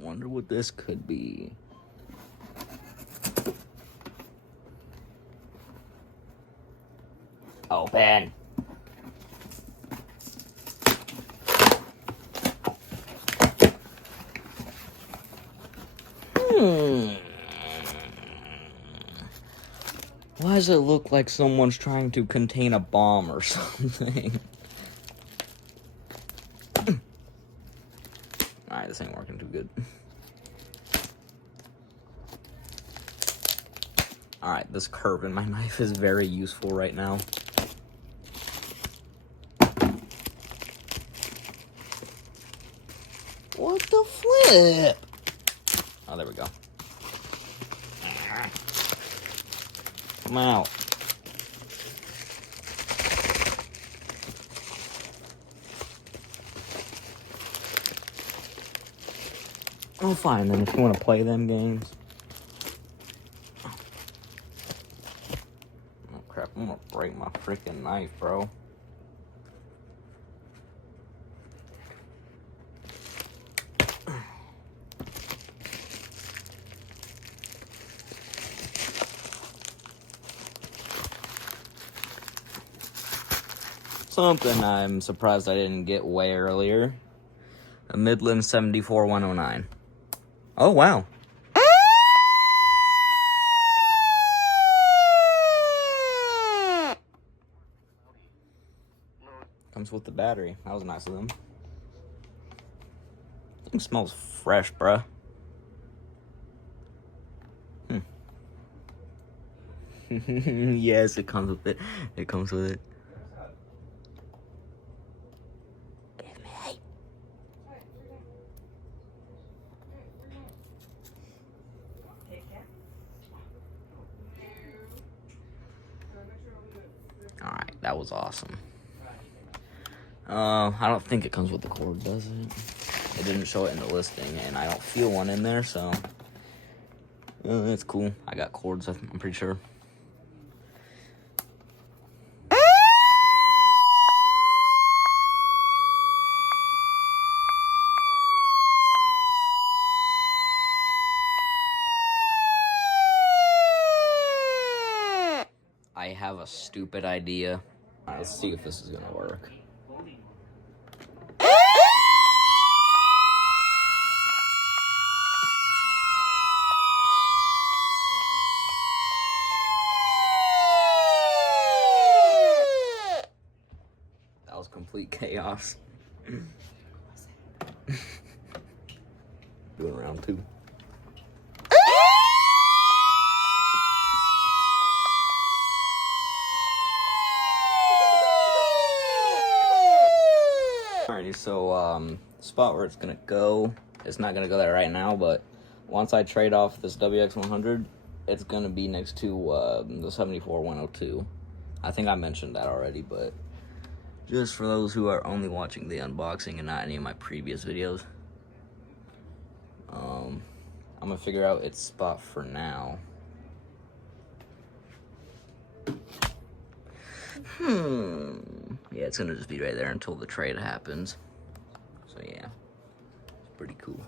Wonder what this could be. Open. Why does it look like someone's trying to contain a bomb or something? Alright, this ain't working too good. Alright, this curve in my knife is very useful right now. What the flip? Oh, there we go. Come out. Oh, fine then, if you want to play them games. Oh crap, I'm gonna break my freaking knife, bro. Something I'm surprised I didn't get way earlier. A Midland 74109. Oh, wow. Comes with the battery. That was nice of them. Thing smells fresh, bruh. Yes, it comes with it. It comes with it. Alright, that was awesome. I don't think it comes with the cord, does it? It didn't show it in the listing, and I don't feel one in there, so... it's cool. I got cords, I'm pretty sure. I have a stupid idea. Alright, let's see if this is gonna work. That was complete chaos. Doing round two. Alrighty, so spot where it's gonna go, it's not gonna go there right now, but once I trade off this WX100, it's gonna be next to the 74102. I think I mentioned that already, but just for those who are only watching the unboxing and not any of my previous videos, I'm gonna figure out its spot for now. Yeah, it's gonna just be right there until the trade happens. So yeah, it's pretty cool.